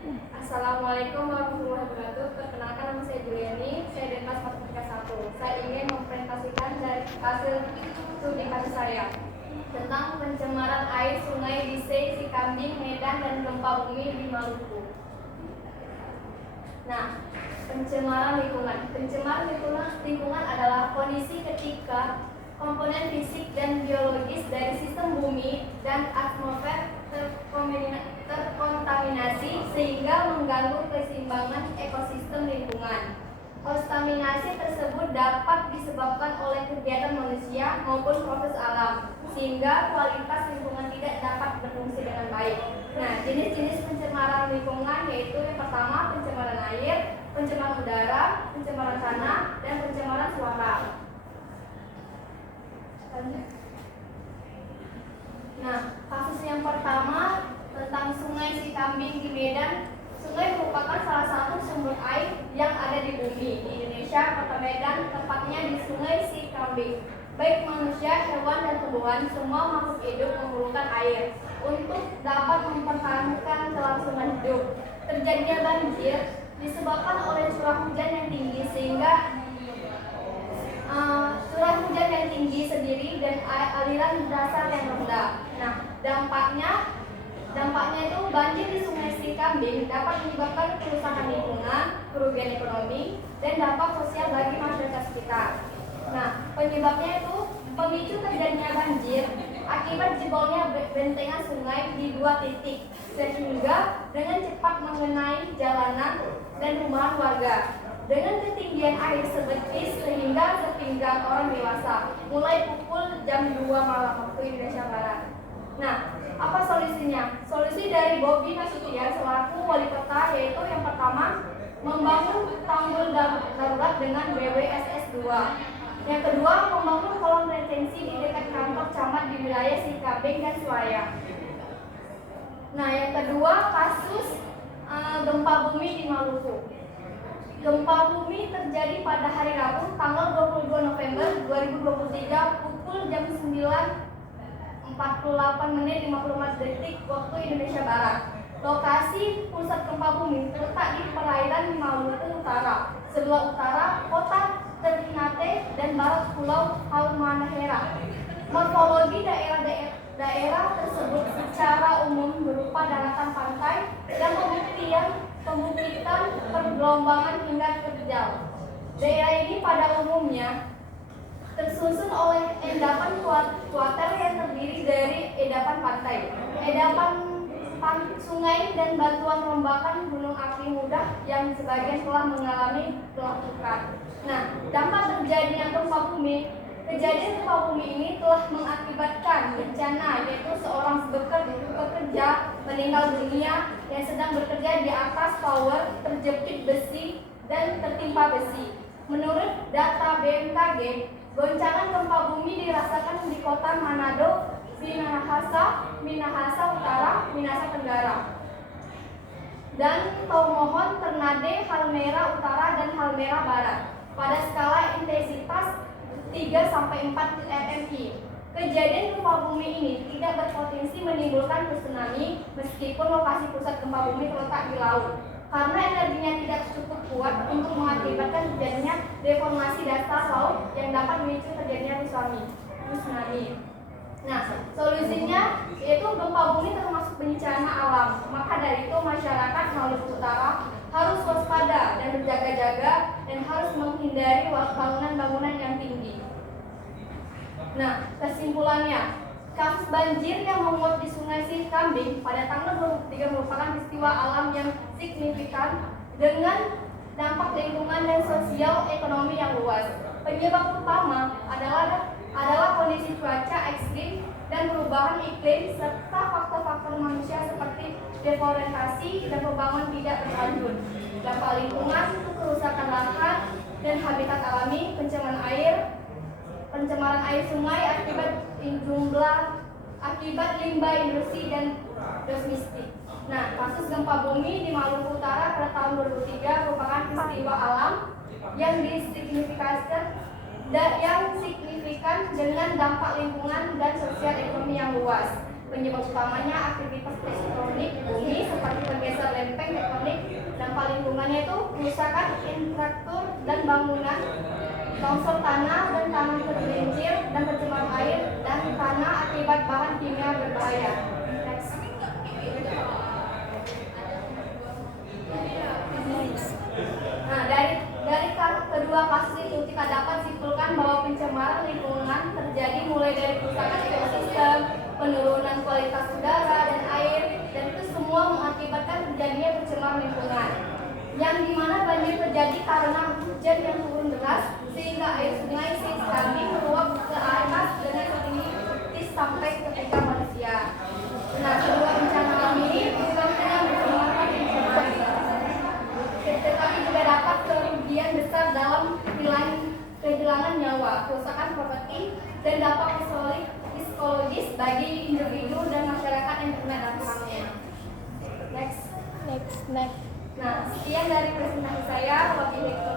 Assalamualaikum warahmatullahi wabarakatuh. Perkenalkan, nama saya Juliani, saya dari kelas Matematika 1. Saya ingin mempresentasikan dari hasil studi kasus saya tentang pencemaran air sungai di Sikambing, Medan, dan gempa bumi di Maluku. Nah, pencemaran lingkungan. Pencemaran lingkungan adalah kondisi ketika komponen fisik dan biologis dari sistem bumi dan atmosfer terkontaminasi sehingga mengganggu keseimbangan ekosistem lingkungan. Kontaminasi tersebut dapat disebabkan oleh kegiatan manusia maupun proses alam, sehingga kualitas lingkungan tidak dapat berfungsi dengan baik. Nah, jenis-jenis pencemaran lingkungan yaitu yang pertama pencemaran air, pencemaran udara, pencemaran tanah, dan pencemaran suara. Nah, kasus yang pertama tentang Sungai Sikambing di Medan. Sungai merupakan salah satu sumber air yang ada di bumi di Indonesia, Kota Medan, tepatnya di Sungai Sikambing. Baik manusia, hewan, dan tumbuhan, semua makhluk hidup memerlukan air untuk dapat mempertahankan kelangsungan hidup. Terjadinya banjir disebabkan oleh curah hujan yang tinggi sehingga curah hujan yang tinggi sendiri dan aliran dasar yang rendah. Nah, dampaknya itu banjir di Sungai Sikambing dapat menyebabkan kerusakan lingkungan, kerugian ekonomi, dan dampak sosial bagi masyarakat sekitar. Nah, penyebabnya itu pemicu terjadinya banjir akibat jebolnya bentengan sungai di 2 titik sehingga dengan cepat mengenai jalanan dan rumahan warga. Dengan ketinggian air sebetis sehingga sepinggang orang dewasa mulai pukul jam 2 malam waktu Indonesia Barat. Nah, apa solusinya? Solusi dari Bobi Nasution selaku wali kota yaitu yang pertama membangun tanggul darurat dengan BWSS 2. Yang kedua, membangun kolom retensi di dekat kantor camat di wilayah Sikambing dan Suaya. Nah, yang kedua kasus gempa bumi di Maluku. Gempa bumi terjadi pada hari Rabu tanggal 22 November 2023 pukul jam 9.48 waktu Indonesia Barat. Lokasi pusat gempa bumi terletak di perairan Maluku Utara, sebelah utara kota Ternate dan barat pulau Halmahera. Morfologi daerah tersebut secara umum berupa daratan pantai dan pembukitan pergelombangan hingga terjal. Daerah ini pada umumnya tersusun oleh endapan kuarter yang terdiri dari endapan pantai, endapan sungai, dan batuan rombakan gunung api muda yang sebagian telah mengalami peletupan. Nah, dampak terjadinya gempa bumi. Kejadian gempa bumi ini telah mengakibatkan bencana, yaitu seorang pekerja meninggal dunia yang sedang bekerja di atas tower terjepit besi dan tertimpa besi. Menurut data BMKG, goncangan gempa bumi dirasakan di kota Manado, Minahasa Utara, Minahasa Tenggara, dan Tomohon, Ternate, Halmahera Utara, dan Halmahera Barat pada skala intensitas 3-4 RMI. Kejadian gempa bumi ini tidak berpotensi menimbulkan tsunami meskipun lokasi pusat gempa bumi terletak di laut, karena energinya tidak cukup kuat untuk mengakibatkan terjadinya deformasi dasar laut yang dapat memicu terjadinya tsunami. Nah, solusinya yaitu gempa bumi termasuk bencana alam. Maka dari itu masyarakat Maluku Utara harus waspada dan berjaga-jaga dan harus menghindari bangunan-bangunan yang tinggi. Nah, kesimpulannya, kasus banjir yang menguap di Sungai Sikambing pada tanggal 23 merupakan peristiwa alam yang signifikan dengan dampak lingkungan dan sosial ekonomi yang luas. Penyebab utama adalah kondisi cuaca ekstrim dan perubahan iklim serta faktor-faktor manusia seperti deforestasi dan pembangunan tidak berlanjut. Dampak lingkungan untuk kerusakan lahan dan habitat alami, pencemaran air sungai akibat limbah industri dan domestik. Nah, kasus gempa bumi di Maluku Utara pada tahun 2003 merupakan peristiwa alam yang signifikan dengan dampak lingkungan dan sosial ekonomi yang luas. Penyebab utamanya aktivitas tektonik bumi seperti pergeseran lempeng akibatnya itu kerusakan infrastruktur dan bangunan, longsor tanah dan tanah tergelincir dan pencemaran air dan tanah akibat bahan kimia berbahaya. Next. Nah, dari kedua kasus itu kita dapat simpulkan bahwa pencemaran lingkungan terjadi mulai dari kerusakan ekosistem, penurunan kualitas udara dan air, dan itu semua mengakibatkan terjadinya pencemaran lingkungan. Yang dimana banjir terjadi karena hujan yang turun deras sehingga air sungai Cisawi meluap ke atas dengan tinggi kritis sampai ke tingkat manusia. Nah, kedua bencana alam ini bukan hanya mencemarkan lingkungan, tetapi juga dapat kerugian besar dalam kehilangan nyawa, kerusakan properti, dan dampak psikologis bagi individu dan masyarakat yang terkena dampaknya. Next. Next. Nah, sekian dari presentasi saya. Wabillahi